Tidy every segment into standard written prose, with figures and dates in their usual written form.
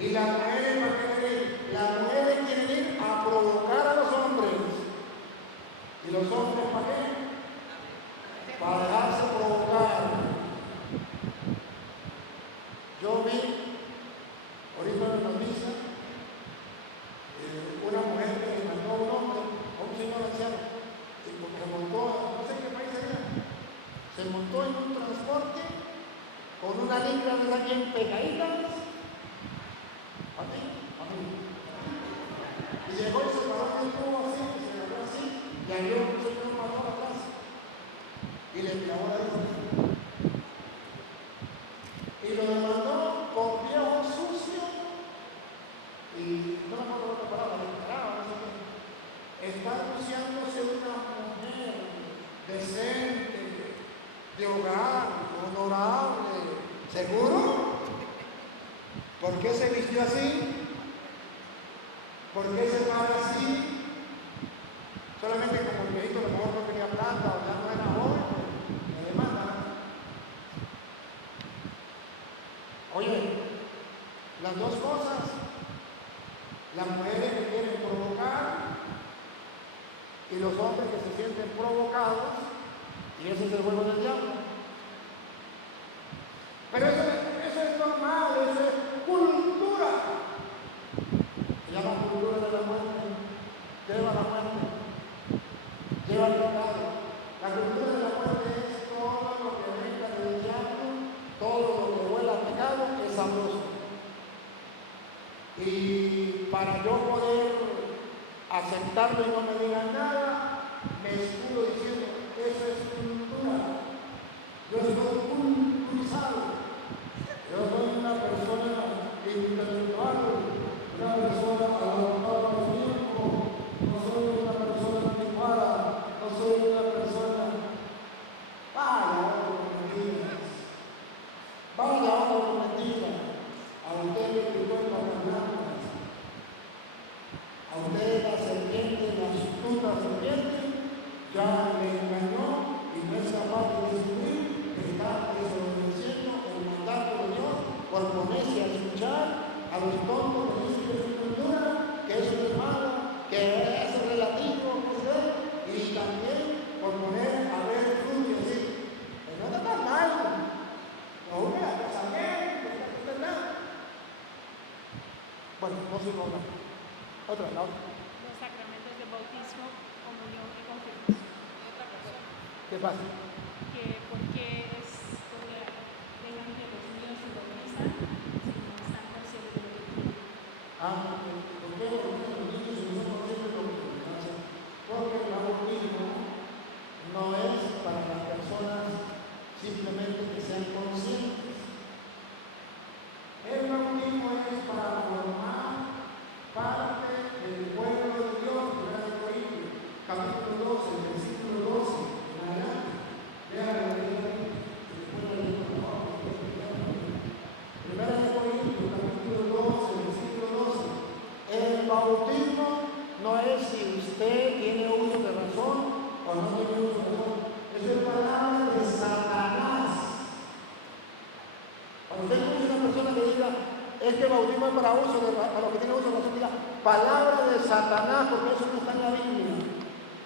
Y las mujeres, ¿para qué quieren ir? Las mujeres quieren ir a provocar a los hombres. ¿Y los hombres para qué? Para dejarse provocar. Yo vi, ahorita en la noticia, una mujer que le mandó a un hombre, a un señor anciano, y porque se montó, no sé qué país era, se montó en un transporte con una licra de esas bien pegaditas, y llegó y se paró en el tubo así, y se agarró así, y había un señor mayor atrás, y le clavó la licra. Y lo demandó por viejo sucio, y no me acuerdo otra palabra, descarado, no sé qué. Está anunciándose una mujer decente, de hogar, honorable. ¿Seguro? ¿Por qué se vistió así? ¿Por qué se para así? Solamente como el viejito a lo mejor no tenía plata o ya no era joven, me demandan. Oye, las dos cosas, las mujeres que quieren provocar y los hombres que se sienten provocados, y ese es el juego del diablo. Pero eso es normal, eso es cultura. Se llama cultura de la muerte. Lleva a la muerte, lleva al pecado. La cultura de la muerte es todo lo que venga del diablo, todo lo que huela a pecado es sabroso. Y para yo poder aceptarlo y no me digan nada, me escudo diciendo, eso es cultura. Yo estoy culturizado. Yo soy una persona intelectual, una persona adaptada a los tiempos, no soy una persona anticuada, no soy una persona. Vaya otro con mentiras. Vaya otro con mentiras. A usted le quitó el paternatas. A usted la serpiente, la astuta serpiente, ya le engañó y no es capaz de destruir, está desobedeciendo el mandato de Dios por ponerse a escuchar a los tontos que dicen que es cultura, que eso es malo, que es relativo, que es y también por poner a ver el fruto y decir, pues no está tan mal, no una cosa bien, no está nada. Bueno, no se lo habla. Otra, la otra. Los sacramentos de bautismo, comunión y confirmación. ¿Qué pasa? Que porque dejan que los niños se bautizan si no están conscientes de lo que tienen. ¿Por qué los niños no son conscientes de lo que tienen? Porque el bautismo no es para las personas simplemente que sean conscientes. El bautismo es para formar parte del pueblo de Dios, de Corintios, capítulo 12, versículo 12, en adelante. Vean lo que dice ahí. Primera de Corintios, capítulo 12, versículo 12. El bautismo no es si usted tiene uso de razón o no tiene uso de razón. Eso es palabra de Satanás. Cuando usted escucha una persona que diga, este bautismo es para uso para los que tienen uso de razón, diga, palabra de Satanás, porque eso no está en la Biblia.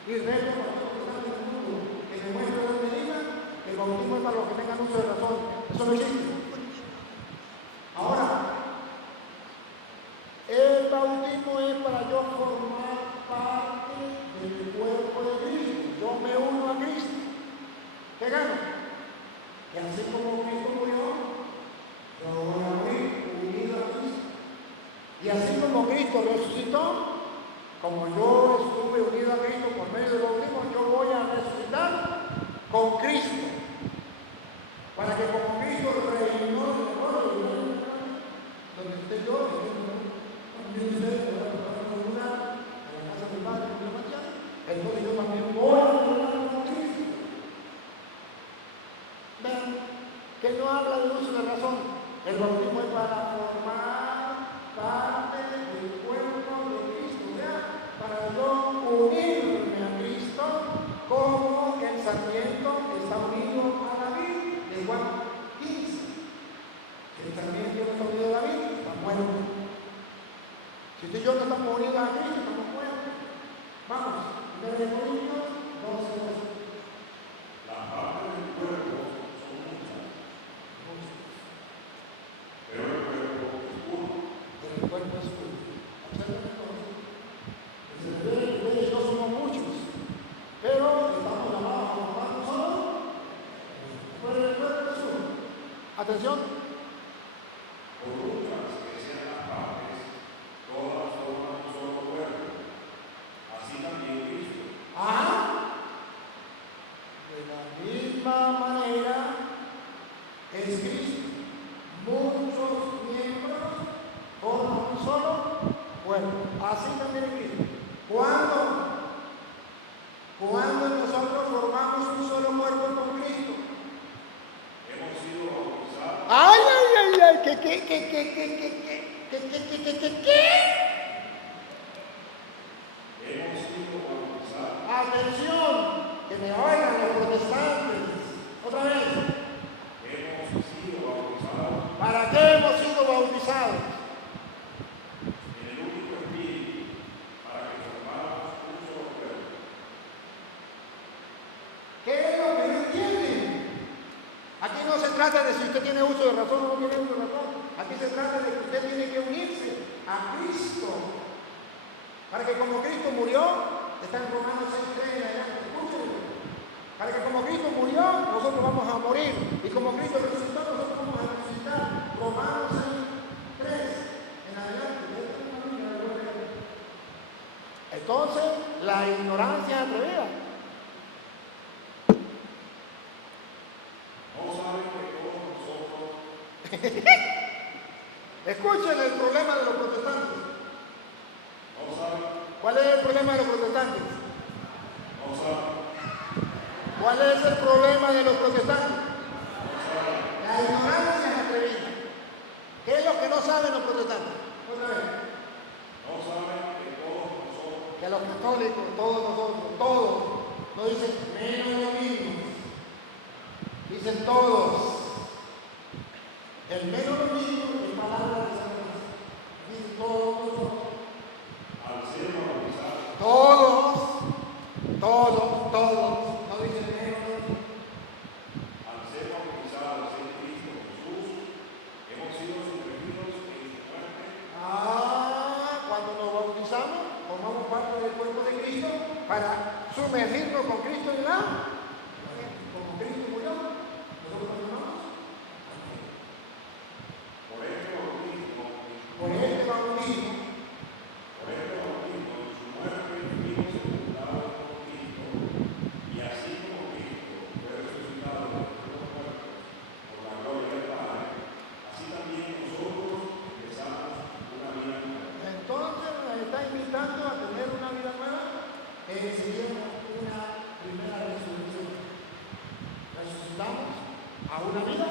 Y reto para todos los que están en el mundo, que demuestre donde diga, el bautismo es para los que tengan uso de razón. Eso no existe. Ahora, el bautismo es para yo formar parte del cuerpo de Cristo. Yo me uno a Cristo. ¿Qué gano? Que así como Cristo murió, yo voy a morir unido a Cristo. Y así como Cristo resucitó, como yo estuve unido a Cristo por medio del bautismo, yo voy a resucitar con Cristo. Para que como Cristo reinó en el mundo, donde esté yo, también ustedes podrán una en la casa del Padre, entonces yo también voy a reinar con Cristo. Vean, que no habla del uso de razón. El bautismo es para formar parte del cuerpo de Cristo, o sea, para yo unirme a Cristo como el sarmiento está unido a David, de Juan 15. El sarmiento está unido a David, está muerto usted y yo no estamos unidos a Cristo, estamos fuera. Vamos, 1 Corintios 12:12. Las partes del cuerpo son muchas, pero el cuerpo es uno. Pero el cuerpo es uno. Observen entonces. Se refiere que ustedes y yo somos muchos, pero estamos llamados a formar un solo. Pero el cuerpo es uno. Atención. Por muchas que sean las partes, todas forman un solo cuerpo. Así también Cristo. De la misma manera es Cristo. Muchos miembros forman un solo cuerpo. Así también es Cristo. Cuando nosotros formamos un solo cuerpo con Cristo. Hemos sido bautizados. ¡Ay! ¿Qué? Hemos sido bautizados. Atención, que me oigan los protestantes. Otra vez. Hemos sido bautizados ¿Para qué hemos sido bautizados? en el único Espíritu para que formáramos un solo cuerpo. ¿Qué es lo que no entienden? Aquí no se trata de si usted tiene uso de razón o no tiene uso de razón. Aquí se trata de que usted tiene que unirse a Cristo. Para que como Cristo murió, está en Romanos 6:3 en adelante, escúchenlo. Para que como Cristo murió, nosotros vamos a morir. Y como Cristo resucitó, nosotros vamos a resucitar. Romanos 6:3 en adelante. Entonces, la ignorancia es atrevida. No saben que todos nosotros Escuchen el problema de los protestantes. no saben, ¿Cuál es el problema de los protestantes? no saben, ¿Cuál es el problema de los protestantes? La ignorancia es atrevida. ¿Qué es lo que no saben los protestantes? Otra vez. no saben que todos nosotros Que los católicos, todos nosotros, todos, no dicen menos los mismos, dicen todos. El menos los mismos es palabra de Satanás. Dicen todos nosotros. al ser bautizados Todos, no dicen menos los mismos. al ser bautizados en Cristo Jesús, hemos sido sumergidos en su muerte. Cuando nos bautizamos, formamos parte del cuerpo de Cristo para sumergirnos con Cristo en la. Como Cristo murió, nosotros formamos. Por este bautismo, Por este bautismo, en su muerte fuimos sepultados con Cristo, y así como Cristo fue resucitado de entre los muertos por la gloria del Padre, así también nosotros empezamos una vida nueva. entonces nos está invitando a tener una vida nueva, que recibimos una primera resurrección. Resucitamos a una vida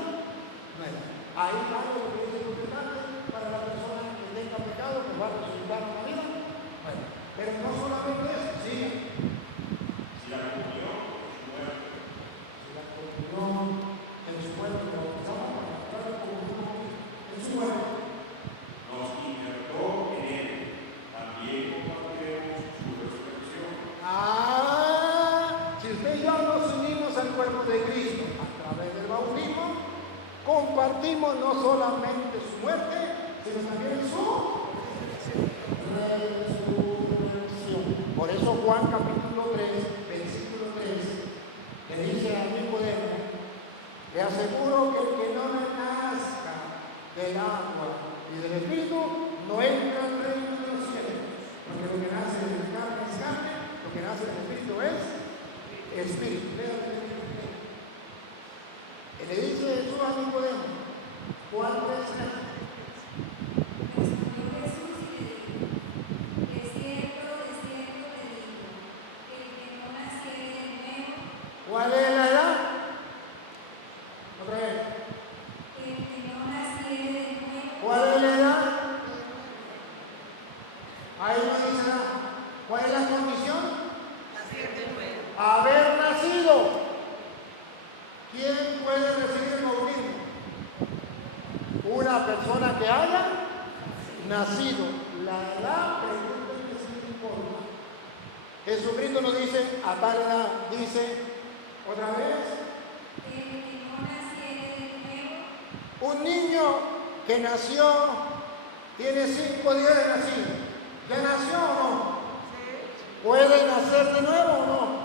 nueva. Ahí va lo que dice el protestante para la persona que tenga pecado, que va a resucitar a una vida nueva. Pero no solamente eso, siga. Si la comunión en su muerte Si la comunión en su cuerpo, lo bautizamos para entrar en comunión en su cuerpo. nos injertó en él, también compartiremos su resurrección. Si usted y yo nos unimos al cuerpo de Cristo a través del bautismo, compartimos no solamente su muerte, sino también su resurrección. Por eso Juan capítulo 3, versículo 3, le dice a Nicodemo, le aseguro que el que no nazca del agua y del Espíritu no entra al reino de los cielos. Porque lo que nace de la carne es carne, lo que nace del Espíritu es Espíritu. Y le dice Jesús a Nicodemo, ¿cuál es el? Respondió Jesús y le dijo, de cierto te digo, que el que no naciere de nuevo, ¿Cuál es la edad? Otra vez. que el que no naciere de nuevo, ¿Cuál es la edad? nacido. La edad, pregúntenme si me importa. Jesucristo nos dice a tal edad, dice otra vez, El que no naciere de nuevo, un niño que nació, tiene 5 días de nacido. ¿Ya nació o no? ¿Puede nacer de nuevo o no?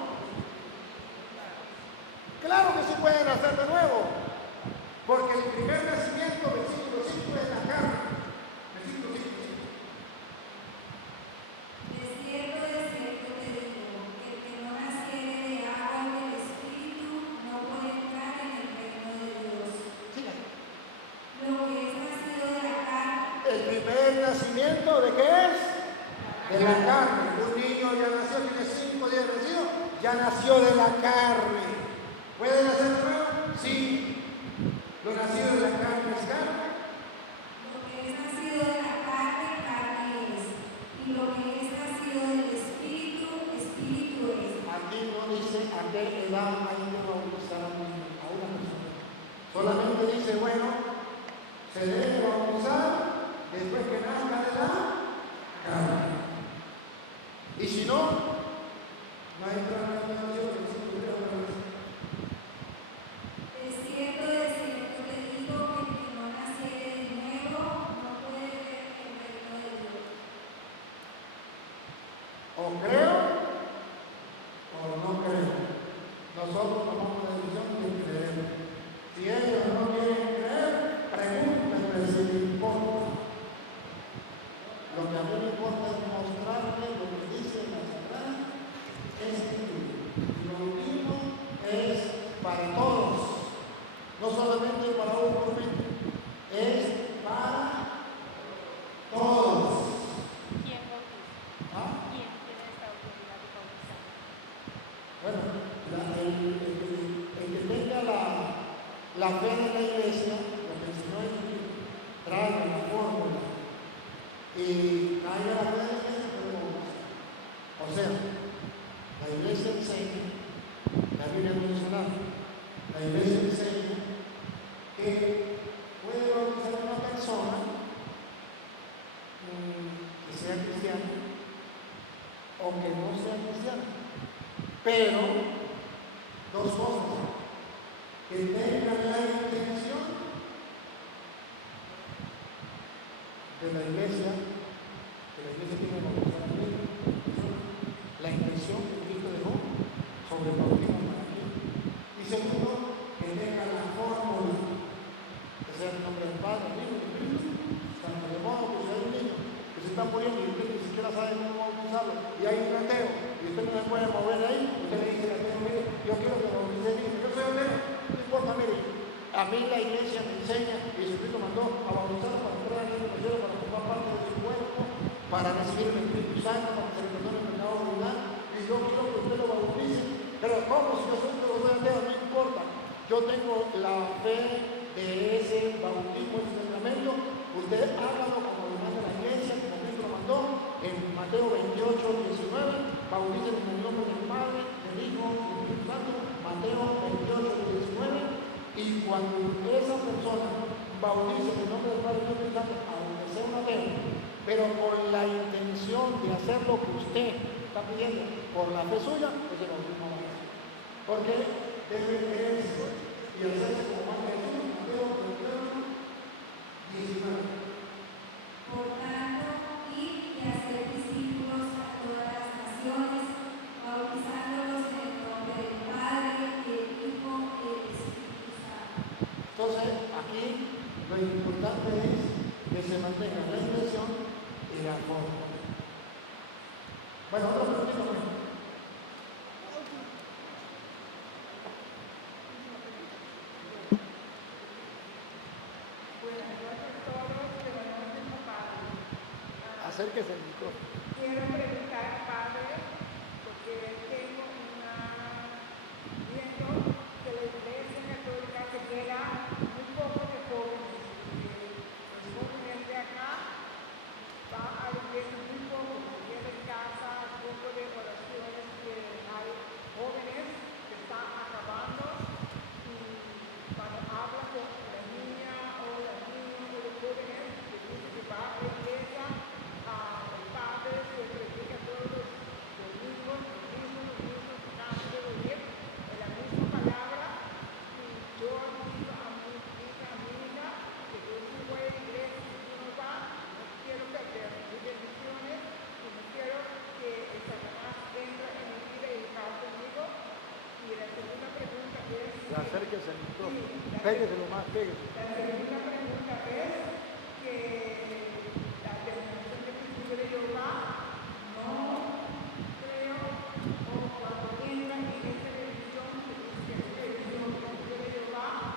Claro que sí puede nacer de nuevo. Porque el primer nacimiento, versículo 5, es la carne. Versículo 5. de cierto te digo, el que no naciere de agua y del Espíritu no puede entrar en el reino de Dios. Siga. Lo que es nacido de la carne, El primer nacimiento, ¿de qué es? De la carne. Un niño ya nació, tiene 5 días de nacido, ya nació de la carne. ¿Puede nacer de nuevo? Sí. Lo nacido de la carne es carne. lo que es nacido de la carne, carne es. Y lo que es nacido del Espíritu, Espíritu es. Aquí no dice a qué edad hay que bautizar a una persona. Solamente dice, bueno, se debe bautizar después que nazca de la carne. Y si no, no hay problema de nación. De cierto te digo que el que no naciere de nuevo no puede ver el reino de Dios. O creo o no creo. Nosotros tomamos la decisión de creer. Si ellos no quieren creer, pregúntenme si me importa. Lo que a mí me importa es mostrarles lo que dice la Sagrada Escritura. Y lo mismo es para todos, no solamente para un momento, es para todos. ¿Quién bautiza? ¿Ah? ¿Quién tiene esta autoridad de bautizar? Bueno, el que tenga la fe de la iglesia, lo que enseñó el Espíritu, traiga la fórmula y traiga la fe de la iglesia, puede bautizar. O sea, la iglesia enseña, la Biblia no dice nada, la iglesia enseña que puede bautizar a una persona que sea cristiana o que no sea cristiana. Pero, dos cosas, que tengan la intención de la iglesia, que la iglesia tiene que bautizar a la intención que Cristo dejó sobre el bautismo para aquí. Y segundo, que tengan la fórmula, que sea el nombre del Padre, del Hijo y del Espíritu Santo. De modo que si hay un niño que se está muriendo y usted ni siquiera sabe cómo bautizarlo, y hay un ateo, y usted no se puede mover de ahí, usted le dice al ateo, mire, yo quiero que me bautice el niño, yo soy ateo, no importa, mire, a mí la iglesia me enseña, y Jesucristo mandó a bautizarlo para entrar en el cielo, para formar parte de su cuerpo, para recibir el Espíritu Santo, para que se le perdone el pecado original, y yo quiero que usted lo bautice, pero ¿cómo? Si yo soy ateo, no importa, yo tengo la fe de ese bautismo, ese sacramento, usted hágalo como lo manda la iglesia, como Cristo lo mandó, en Mateo 28, 19, bauticen en el nombre del Padre, del Hijo y del Espíritu Santo, Mateo 28, 19, y cuando esa persona bautice en el nombre del Padre y del Espíritu Santo, aunque sea un ateo, pero con la intención de hacer lo que usted está pidiendo por la fe suya, ese bautismo va a ser. Porque debe creerse y hacerse como manda Jesús, Mateo 28, 19. Por tanto, id y hacer discípulos a todas las naciones, bautizándolos en el nombre del Padre, del Hijo y del Espíritu Santo. Entonces, aquí lo importante es que se mantenga la intención y la forma. Bueno, otro preguntito. Acérquese el micrófono. Quiero preguntar, padre, porque tengo viendo que la iglesia católica se queda muy poco de jóvenes. Los jóvenes de acá van a la iglesia muy poco, porque tienen en casa un poco de oraciones que hay jóvenes que están acabando y cuando hablan con la niña o los niños o los jóvenes que dicen que va a la iglesia, Acérquese al micrófono. Péguese lo más, péguese. La segunda pregunta es que la terminación de cultura de yoga no creo, o cuando entran en esa revisión, que es revisión de cultura de yoga,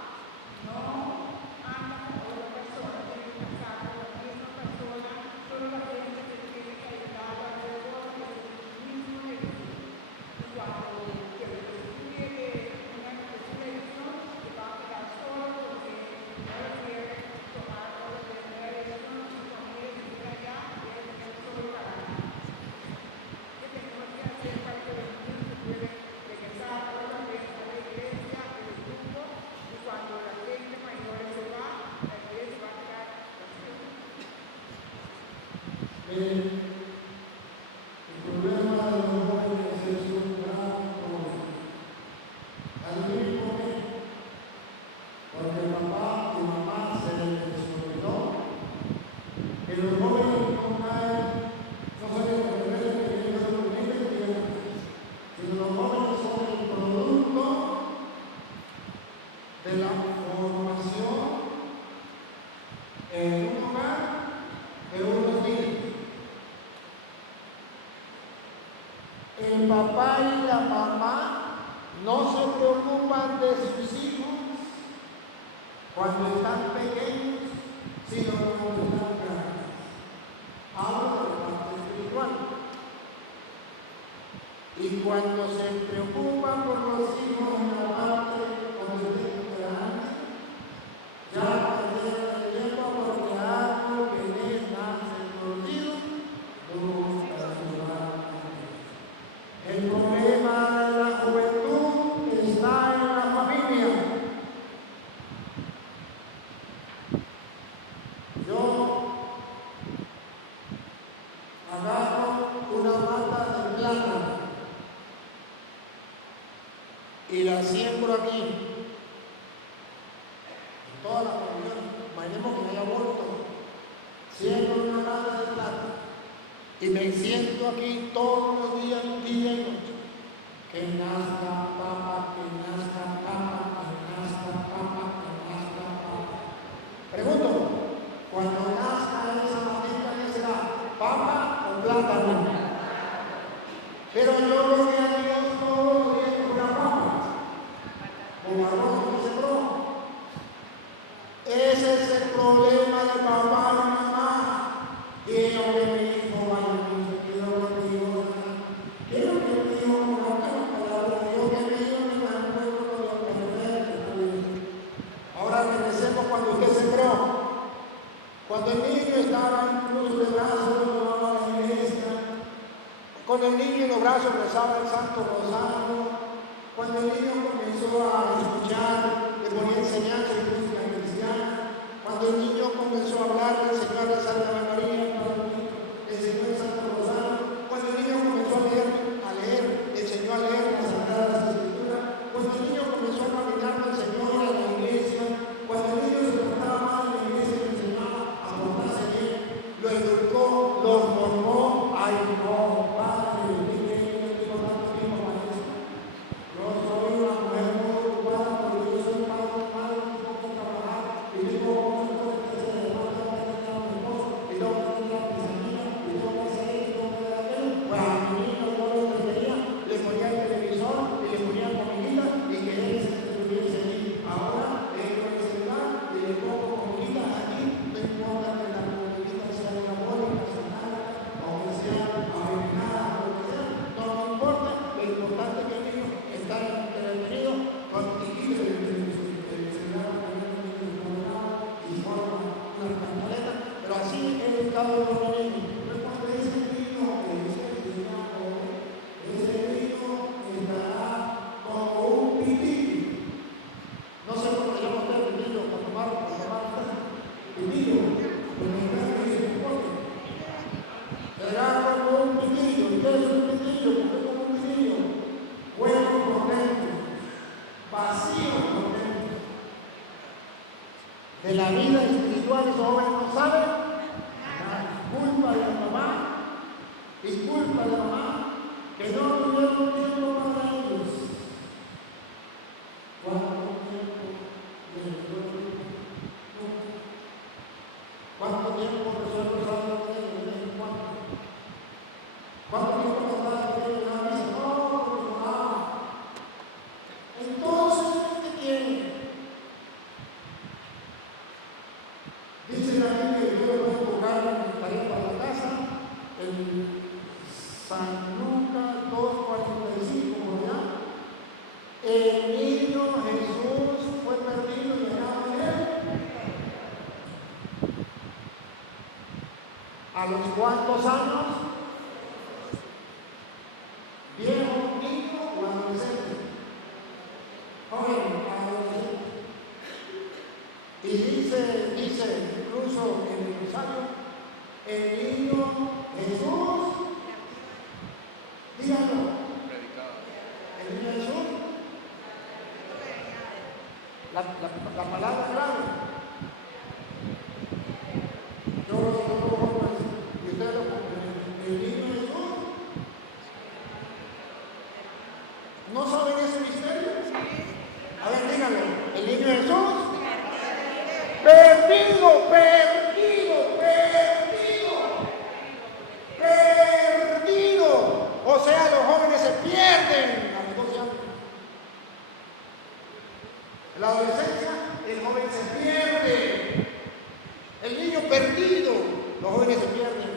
no andan con otra persona, tienen que casar con la misma persona, solo la gente que tiene que ayudar alrededor de su mismo negocio. Y cuando se estudia una revisión, que va a quedar solo porque no lo quiere tomar o lo que no es decisión, y con él vivir allá, y él es solo para nada. ¿Qué tenemos que hacer para que los niños se puedan regresar otra vez a la iglesia, al grupo, y cuando la gente mayor se va, la iglesia va a quedar vacía? El problema de los jóvenes es un gran problema. ¿Adivinen por qué? Porque papá y mamá se les olvidó que los jóvenes no caen, no son los primeros que vienen a los niños, sino los jóvenes son el producto de la formación en un hogar de unos niños. El papá y la mamá no se preocupan de sus hijos cuando están pequeños, sino cuando están grandes. Hablo de la parte espiritual. Y cuando se preocupan por los hijos en la parte cuando estén grandes, ya perdieron el tiempo porque algo que les nace torcido nunca se va a cambiar. El problema de la juventud está en la familia. Yo agarro una mata de plátano y la siembro aquí. En toda la región, imaginemos que haya vuelto. Siembro una mata de plátano y me siento aquí todos los días, día y noche. Que nazca papa, que nazca papa, que nazca papa, que nazca papa. Pregunto, cuando nazca esa matita, ¿qué será? ¿Papa o plátano? Pero yo lo que a Dios todos los días con una papa, con arroz que se sembró. Ese es el problema de papá y mamá. Quiero que mi hijo vaya a Dios, quiero que mi hijo conozca la palabra de Dios, que mi hijo me mantenga con los perfectos. Ahora regresemos cuando usted sembró. Cuando el niño estaba en cruz de brazos, llevaba a la iglesia. Con el niño en los brazos rezaba el Santo Rosario. Cuando el niño comenzó a escuchar, le ponía enseñanza y música cristiana. Cuando el niño comenzó a hablar, le enseñó a rezar la Ave María, le enseñó el Santo Rosario. Cuando el niño comenzó a leer, le enseñó a leer las Sagradas Escrituras. Cuando el niño comenzó a caminar, le enseñó a ir a la iglesia. Cuando el niño se portaba mal en la iglesia, le enseñaba a portarse bien. Lo educó, lo formó. Ay, no, padre, dije, yo no tengo tanto tiempo para eso. Yo soy una mujer muy ocupada porque yo soy padre, tengo que trabajar y tengo cosas que hacer, además tengo que tener a mi esposo y tengo que tener a mis amigas y tengo que hacer esto y tengo que hacer aquello. Pues a mi niño yo lo entretenía, le ponía el televisor y le ponía comidita y que él se estuviese ahí. Ahora entro en el celular y le pongo comidita aquí, no importa que la comidita sea una bolita, o que sea aventada, o lo que sea, no me importa, lo importante es que el niño está entretenido con el celular y forma una pantaleta, pero así he educado a los niños. Pero cuando ese niño que dice que está joven, ese niño estará como un pitillo. No sé cómo se llama usted pitillo, para tomar pitillo, pero en el que dice pote. Será como un pitillo. ¿Y qué es un pitillo? ¿Por qué como un pitillo? Bueno por dentro, vacío por dentro. De la vida espiritual esos jóvenes no saben nada. Culpa de la mamá y culpa de la mamá que no tuvieron tiempo para ellos. Cuando ¿Cuánto tiempo resuelve usar los dedos? ¿Cuánto tiempo está en la misa? No. Entonces, ¿qué tiene? Dice la Biblia que yo le voy a buscar una tarea para la casa, en San Lucas 2:45, ¿verdad? El niño Jesús fue perdido y hallado en él. ¿A los cuántos años? ¿Viejo, niño o adolescente? Joven, adolescente. Y dice incluso en el rosario, el niño Jesús, díganlo, el niño Jesús, la palabra clave. Yo lo pongo y ustedes lo ponen. El niño Jesús. ¿No saben ese misterio? A ver, díganlo. El niño Jesús. Perdido, perdido, perdido, perdido. O sea, los jóvenes se pierden a los 12 años. En la adolescencia, el joven se pierde. El niño perdido, los jóvenes se pierden.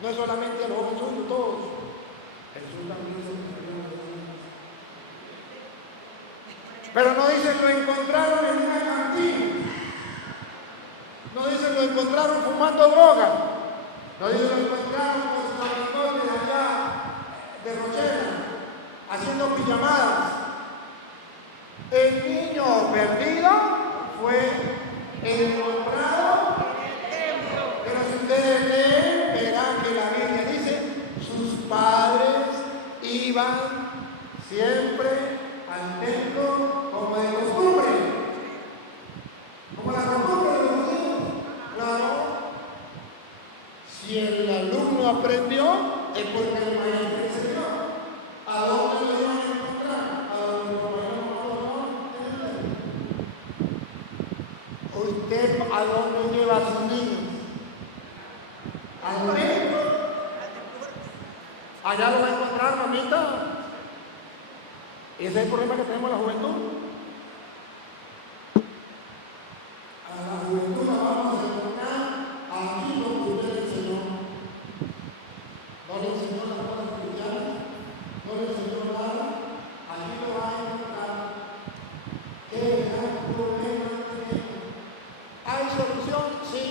No es solamente a los jóvenes suyos, todos. Jesús también se perdió. Pero no dicen lo encontraron en una cantina. No dicen lo encontraron fumando droga. No dicen lo encontraron con sus amigos de allá de Rochela, haciendo pijamadas. El niño perdido fue encontrado. Pero si ustedes leen, verán que la Biblia dice, sus padres iban siempre al templo como de costumbre. Como la costumbre de los niños. Claro. Si el alumno aprendió, es porque el maestro enseñó. ¿A dónde lo iban a encontrar? A donde los maestros. ¿Usted a dónde lleva a sus niños? ¿Al templo? Allá lo va a encontrar, mamita. Ese es el problema que tenemos en la juventud. A la juventud la vamos a encontrar aquí lo que usted le enseñó. No le enseñó las cosas cristianas, no le enseñó nada. Aquí lo va a encontrar. ¿Qué gran problema tenemos? ¿Hay solución? Sí.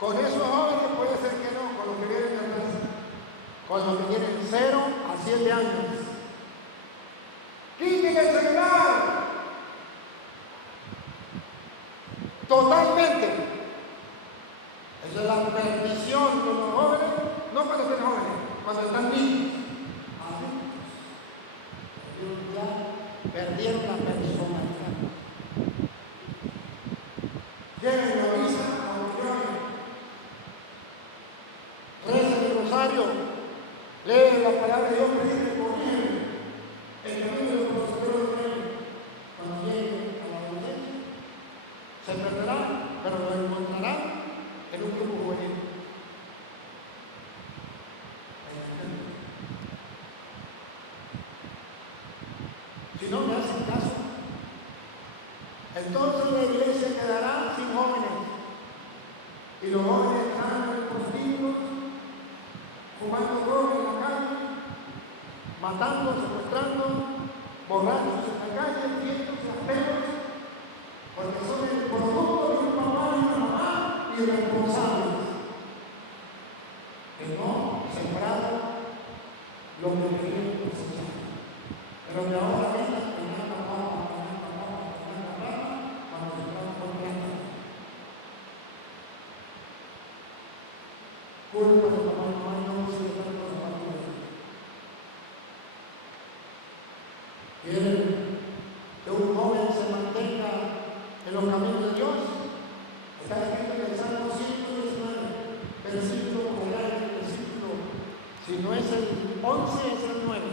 Con esos jóvenes puede ser que no, con los que vienen de atrás. Con los que tienen 0 a 7 años. Quiten el celular. Totalmente. Esa es la perdición de los jóvenes, no cuando estén jóvenes, cuando están niños. Ellos ya perdieron la personalidad. Lleven la misa a los jóvenes. Recen el rosario. Leen la palabra de Dios, prediquen por él. El camino de los conocedores de él. Cuando lleguen a la adolescencia, se perderán, pero lo encontrarán en un grupo juvenil. Si no me hacen caso, entonces la iglesia quedará sin jóvenes. Y los jóvenes estarán en el prostíbulo, fumando droga en la calle, matando, secuestrando, borrachos en la calle, viéndose a pelos, porque son el producto de un papá y una mamá irresponsables, que no sembraron lo que querían cosechar. Pero que ahora vengan con tanta papa, cuando se van por plata. Culpa de papá y mamá no se le dan los valores. Quieren que un joven se mantenga en los caminos de Dios. Está escrito en el Salmo 119, versículo, si no es el 11, es el 9.